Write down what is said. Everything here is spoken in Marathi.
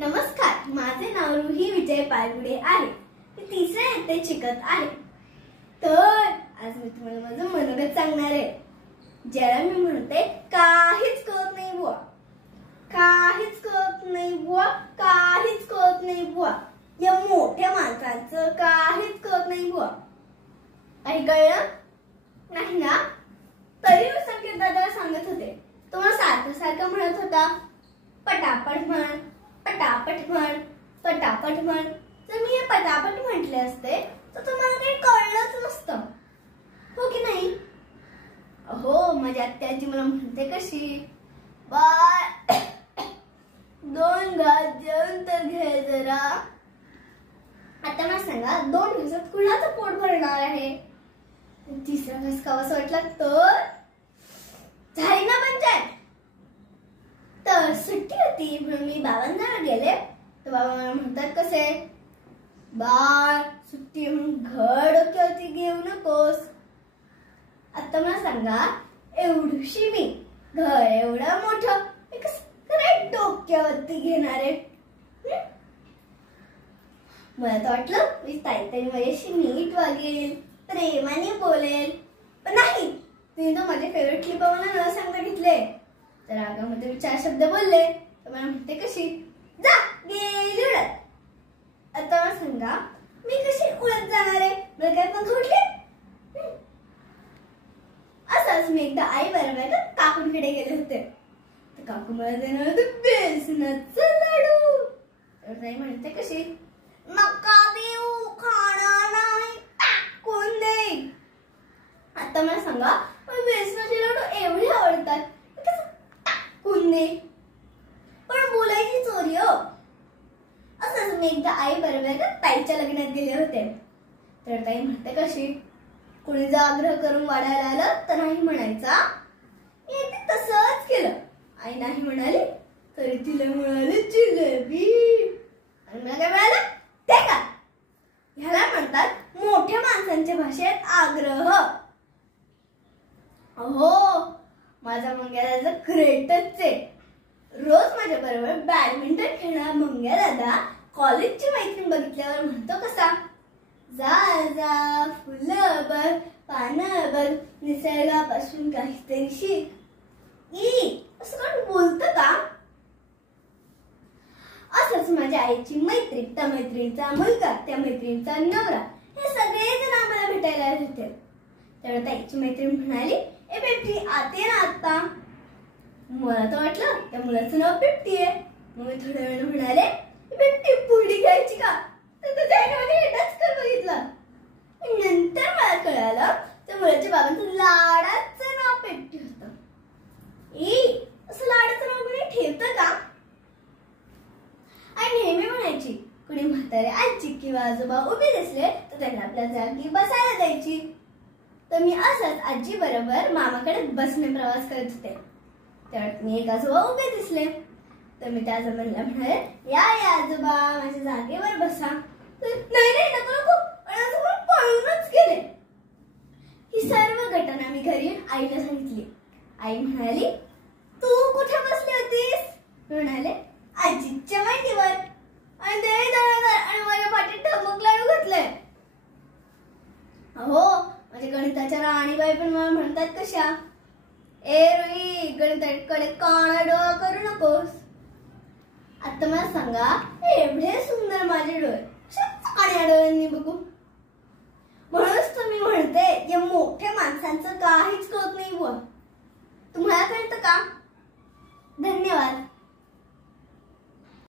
नमस्कार, माझे नाव रुही विजय पालगुडे आहे. मी तिसऱ्या इयत्तेत शिकत आहे. तर आज मी तुम्हाला माझं मनोगत सांगणार आहे, ज्याला मी म्हणते काहीच कळत नाही बुवा. काहीच कळत नाही बुवा, काहीच कळत नाही बुवा. या मोठ्या माणसांचं काहीच कळत नाही बुवा. काही कळलं नाही ना? तरी संकेत दादा सांगत होते, तुम्हाला सारखं सारखं म्हणत होता पटापट म्हण, पटापट म्हण, पटापट म्हण. जर मी हे पटापट म्हटले असते तर तुम्हाला काही कळलंच नसतं, हो की नाही? हो, माझी आत्याची मला म्हणते कशी, बाळ 2 घास जेवण तर घे जरा. आता मला सांगा, 2 दिवसात कुणाचं पोट भरणार आहे? तिसरा घास खावासा वाटला तर झाली ना पंचायत. तर सुट्टी होती म्हणून मी बाबांना गेले, तर बाबा मला म्हणतात कसे, बाळ सुट्टी म्हणून घर डोक्यावरती घेऊ नकोस. आता मला सांगा, एवढीशी मी घर एवढं मोठं डोक्यावरती घेणार आहे. मला तर वाटलं मी ताईताई माझ्याशी नीट वागेल, प्रेमाने बोलेल, पण नाही, तिने तर माझे फेवरेट क्लिप मला न सांगता घेतले. तर रागामध्ये 4 शब्द बोलले, तर मला म्हणते कशी, जा गेली उडत. आता मला सांगा, मी कशी उडत जाणार आहे? मला काय पंख उठले? असंच मी एकदा आई बरोबर काकूंकडे गेले होते. तर काकू मला देणार होते बेसनाचं लाडू. तर ताई म्हणते कशी, नका देऊ, खाणार नाही, टाकून दे. आता मला सांगा, मला बेसनाचे लाडू एवढे आवडतात, टाकून दे. पण बोलायची चोरी हो. असंच मी एकदा आई बरोबर ताईच्या लग्नात गेले होते. तर ताई म्हणते कशी, कोणी जर आग्रह करून वाढायला आलं तर नाही म्हणायचा. मी ते तसंच केलं. आई नाही म्हणाली तरी तिला मिळाली जिलेबी, आणि मला काय मिळालं ते का? ह्याला म्हणतात मोठ्या माणसांच्या भाषेत आग्रह. हो, माझा मंग्या दादा ग्रेटच आहे. रोज माझ्या बरोबर बॅडमिंटन खेळणारा मंग्या दादा कॉलेजची मैत्रीण बघितल्यावर म्हणतो कसा, जा जा फुलं बघ, पानं बघ, निसर्गापासून काहीतरी शिक. असं कोण बोलतं का? असंच माझ्या आईची मैत्रीण, त्या मैत्रिणीचा मुलगा, त्या मैत्रिणीचा नवरा, हे सगळेजण आम्हाला भेटायला आले होते. तेव्हा ताईची मैत्रीण म्हणाली, ए बेटी आते ना आता. मला तर वाटलं त्या मुलाचं नाव बिबटी आहे. मग मी थोड्या वेळाने म्हणाले, बिबटी पुडी घ्यायची का? तर बघितलं. नंतर मला कळालं त्या मुलाच्या बाबांचं लाडाचं नाव पेट्टी होतं. असं लाडाचं नाव कोणी ठेवतं का? आणि नेहमी म्हणायची, कुणी म्हातारे आजी किंवा आजोबा उभे दिसले तर त्यांना आपल्या जागी बसायला द्यायची. तर मी असंच आजी बरोबर मामाकडे बसने प्रवास करत होते. त्यावेळेस मी एक आजोबा उभे दिसले, तर मी त्या आजोबांना म्हणाले, या आजोबा माझ्या जागेवर बसा. नाही नाही नको नको, आजोबा पळूनच गेले. ही सर्व घटना मी घरी आईला सांगितली. आई म्हणाली, तू कुठे बसली होतीस? म्हणाले, आजीच्या माहितीवर. आणि आणि माझ्या पाठीत ठमक लाडू घातले. हो, माझ्या गणिताच्या राणीबाई पण मला म्हणतात कशा, ए रुई गणिताकडे काना डोळा करू नकोस. आता मला सांगा, एवढे सुंदर माझे डोळे काळ्या डोळ्यांनी बघू. म्हणूनच तर मी म्हणते, या मोठ्या माणसांचं काहीच कळत नाही बुवा. तुम्हाला कळतं का? धन्यवाद.